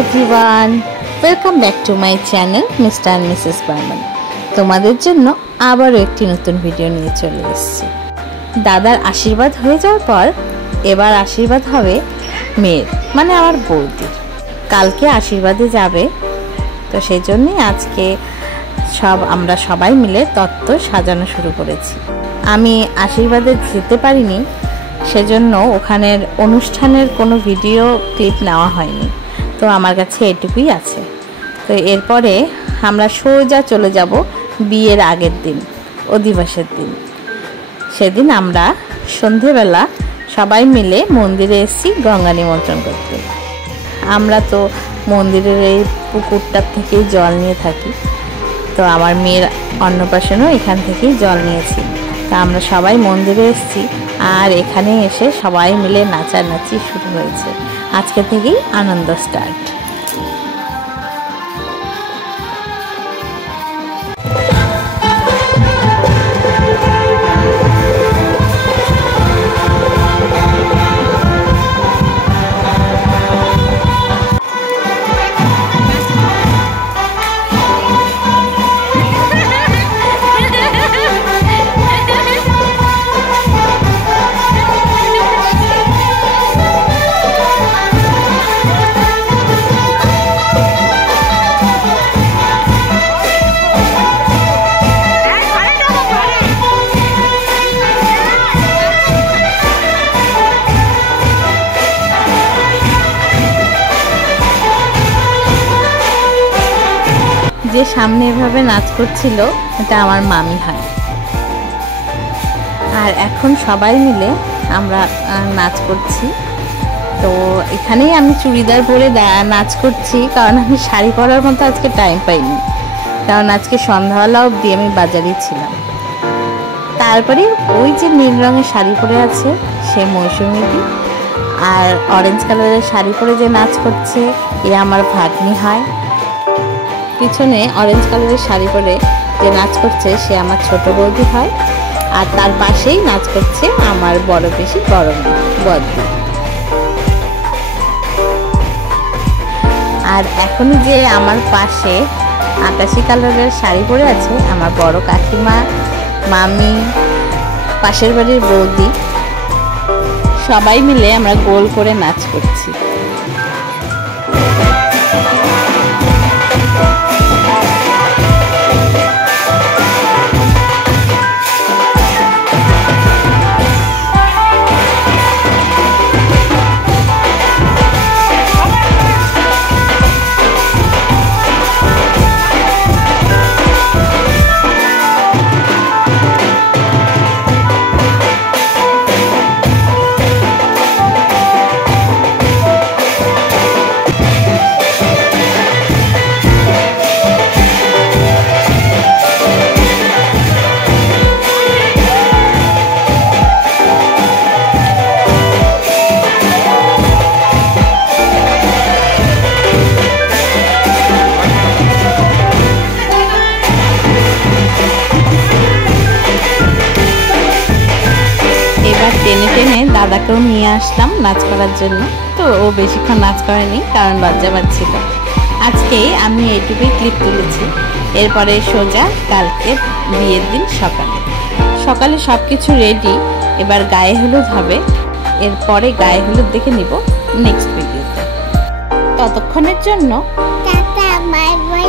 Everyone, welcome back to my channel mister and Mrs Barman. তোমাদের জন্য আবারও একটি নতুন ভিডিও নিয়ে চলে এসেছি। দাদার আশীর্বাদ হয়ে যাওয়ার পর এবার আশীর্বাদ হবে মেয়ের, মানে আমার বৌদির। কালকে আশীর্বাদে যাবে, তো সেই জন্যই আজকে আমরা সবাই মিলে তত্ত্ব সাজানো শুরু করেছি। আমি আশীর্বাদে যেতে পারিনি, সেজন্য ওখানের অনুষ্ঠানের কোনো ভিডিও ক্লিপ নেওয়া হয়নি, তো আমার কাছে এটুকুই আছে। তো এরপরে আমরা সোজা চলে যাব বিয়ের আগের দিন, অধিবাসের দিন। সেদিন আমরা সন্ধেবেলা সবাই মিলে মন্দিরে এসেছি গঙ্গা নিমন্ত্রণ করতে। আমরা তো মন্দিরের এই পুকুরটার থেকেই জল নিয়ে থাকি, তো আমার মেয়ের অন্নপ্রাশনও এখান থেকেই জল নিয়েছি। তা আমরা সবাই মন্দিরে এসেছি, আর এখানে এসে সবাই মিলে নাচানাচি শুরু হয়েছে। আজকে থেকেই আনন্দ স্টার্ট। যে সামনে এভাবে নাচ করছিল এটা আমার মামি হয়। আর এখন সবাই মিলে আমরা নাচ করছি। তো এখানেই আমি চুড়িদার পরে নাচ করছি, কারণ আমি শাড়ি পরার মতো আজকে টাইম পাইনি, কারণ আজকে সন্ধ্যাবেলা অবধি আমি বাজারেই ছিলাম। তারপরে ওই যে নীল রঙের শাড়ি পরে আছে সে মৌসুমীদি, আর অরেঞ্জ কালারের শাড়ি পরে যে নাচ করছে এ আমার ভাগ্নি হয়। পিছনে অরেঞ্জ কালারের শাড়ি পরে যে নাচ করছে সে আমার ছোট বৌদি হয়, আর তার পাশেই নাচ করছে আমার বড় বেশি বড় বৌদি। আর এখন যে আমার পাশে আকাশি কালারের শাড়ি পরে আছে আমার বড় কাকিমা, মামি, পাশের বাড়ির বৌদি, সবাই মিলে আমরা গোল করে নাচ করছি। টেনে টেনে দাদাকেও নিয়ে আসলাম নাচ করার জন্য। তো ও বেশিক্ষণ নাচ করেনি, কারণ লজ্জা পাচ্ছিল। আজকে আমি এইটুকুই ক্লিপ তুলেছি। এরপরে সোজা কালকে বিয়ের দিন সকালে সব কিছু রেডি। এবার গায়ে হলুদ হবে, এরপরে গায়ে হলুদ দেখে নিব নেক্সট ভিডিওতে। ততক্ষণের জন্য টাটা, বাই বাই।